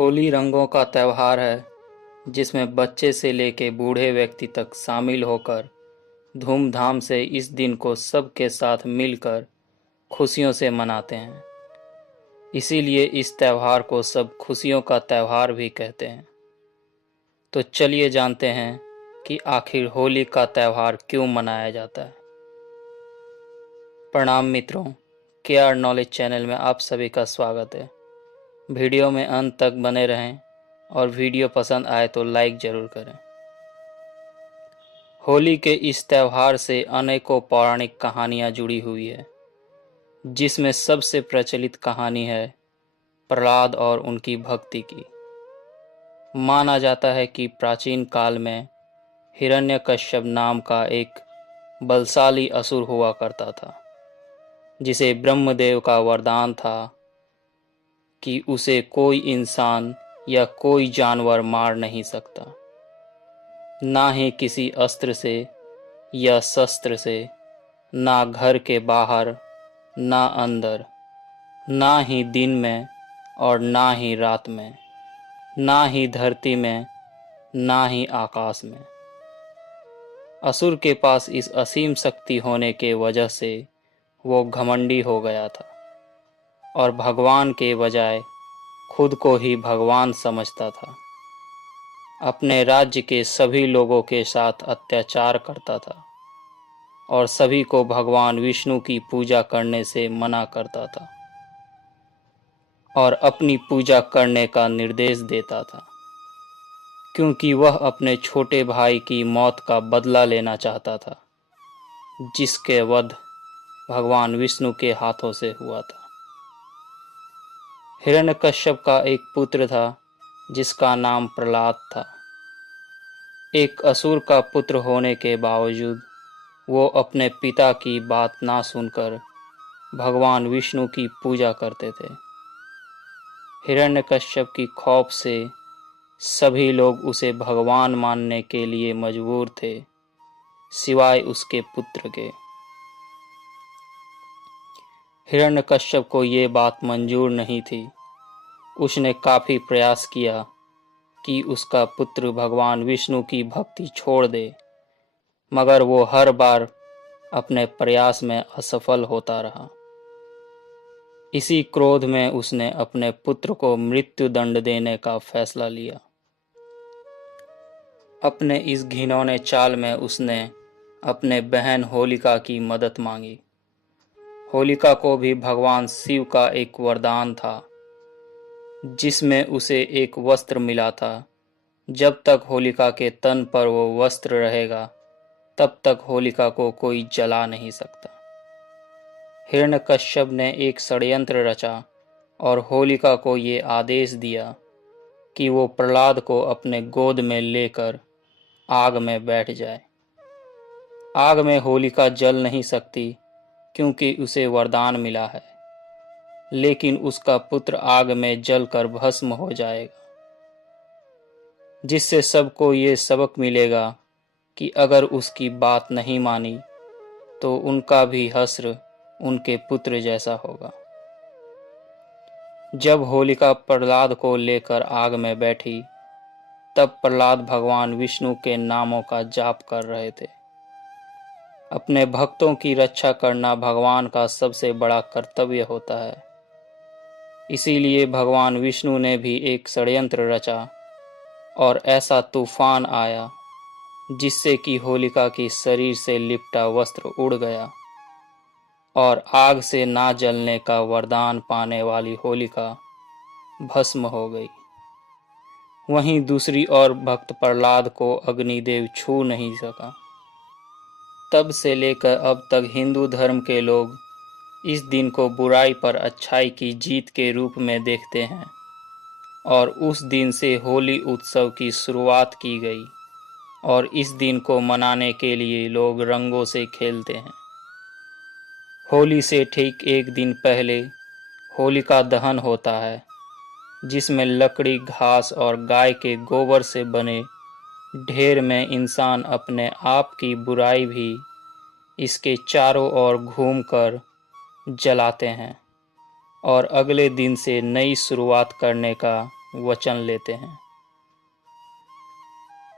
होली रंगों का त्यौहार है जिसमें बच्चे से लेके बूढ़े व्यक्ति तक शामिल होकर धूमधाम से इस दिन को सबके साथ मिलकर खुशियों से मनाते हैं। इसीलिए इस त्यौहार को सब खुशियों का त्यौहार भी कहते हैं। तो चलिए जानते हैं कि आखिर होली का त्यौहार क्यों मनाया जाता है। प्रणाम मित्रों, केआर नॉलेज चैनल में आप सभी का स्वागत है। वीडियो में अंत तक बने रहें और वीडियो पसंद आए तो लाइक ज़रूर करें। होली के इस त्यौहार से अनेकों पौराणिक कहानियाँ जुड़ी हुई है, जिसमें सबसे प्रचलित कहानी है प्रहलाद और उनकी भक्ति की। माना जाता है कि प्राचीन काल में हिरण्यकश्यप नाम का एक बलशाली असुर हुआ करता था, जिसे ब्रह्मदेव का वरदान था कि उसे कोई इंसान या कोई जानवर मार नहीं सकता, ना ही किसी अस्त्र से या शस्त्र से, ना घर के बाहर, ना अंदर, ना ही दिन में और ना ही रात में, ना ही धरती में, ना ही आकाश में। असुर के पास इस असीम शक्ति होने के वजह से वो घमंडी हो गया था और भगवान के बजाय खुद को ही भगवान समझता था। अपने राज्य के सभी लोगों के साथ अत्याचार करता था और सभी को भगवान विष्णु की पूजा करने से मना करता था और अपनी पूजा करने का निर्देश देता था, क्योंकि वह अपने छोटे भाई की मौत का बदला लेना चाहता था, जिसके वध भगवान विष्णु के हाथों से हुआ था। हिरण्यकश्यप का एक पुत्र था जिसका नाम प्रहलाद था। एक असुर का पुत्र होने के बावजूद वो अपने पिता की बात ना सुनकर भगवान विष्णु की पूजा करते थे। हिरण्यकश्यप की खौफ से सभी लोग उसे भगवान मानने के लिए मजबूर थे, सिवाय उसके पुत्र के। हिरण्यकश्यप को ये बात मंजूर नहीं थी। उसने काफी प्रयास किया कि उसका पुत्र भगवान विष्णु की भक्ति छोड़ दे, मगर वो हर बार अपने प्रयास में असफल होता रहा। इसी क्रोध में उसने अपने पुत्र को मृत्यु दंड देने का फैसला लिया। अपने इस घिनौने चाल में उसने अपने बहन होलिका की मदद मांगी। होलिका को भी भगवान शिव का एक वरदान था, जिसमें उसे एक वस्त्र मिला था। जब तक होलिका के तन पर वो वस्त्र रहेगा, तब तक होलिका को कोई जला नहीं सकता। हिरण्यकश्यप ने एक षड्यंत्र रचा और होलिका को ये आदेश दिया कि वो प्रहलाद को अपने गोद में लेकर आग में बैठ जाए। आग में होलिका जल नहीं सकती क्योंकि उसे वरदान मिला है, लेकिन उसका पुत्र आग में जलकर भस्म हो जाएगा, जिससे सबको ये सबक मिलेगा कि अगर उसकी बात नहीं मानी तो उनका भी हश्र उनके पुत्र जैसा होगा। जब होलिका प्रहलाद को लेकर आग में बैठी, तब प्रहलाद भगवान विष्णु के नामों का जाप कर रहे थे। अपने भक्तों की रक्षा करना भगवान का सबसे बड़ा कर्तव्य होता है। इसीलिए भगवान विष्णु ने भी एक षड्यंत्र रचा और ऐसा तूफान आया जिससे कि होलिका की शरीर से लिपटा वस्त्र उड़ गया और आग से ना जलने का वरदान पाने वाली होलिका भस्म हो गई। वहीं दूसरी ओर भक्त प्रहलाद को अग्निदेव छू नहीं सका। तब से लेकर अब तक हिंदू धर्म के लोग इस दिन को बुराई पर अच्छाई की जीत के रूप में देखते हैं और उस दिन से होली उत्सव की शुरुआत की गई और इस दिन को मनाने के लिए लोग रंगों से खेलते हैं। होली से ठीक एक दिन पहले होलिका दहन होता है, जिसमें लकड़ी, घास और गाय के गोबर से बने ढेर में इंसान अपने आप की बुराई भी इसके चारों ओर घूमकर जलाते हैं और अगले दिन से नई शुरुआत करने का वचन लेते हैं।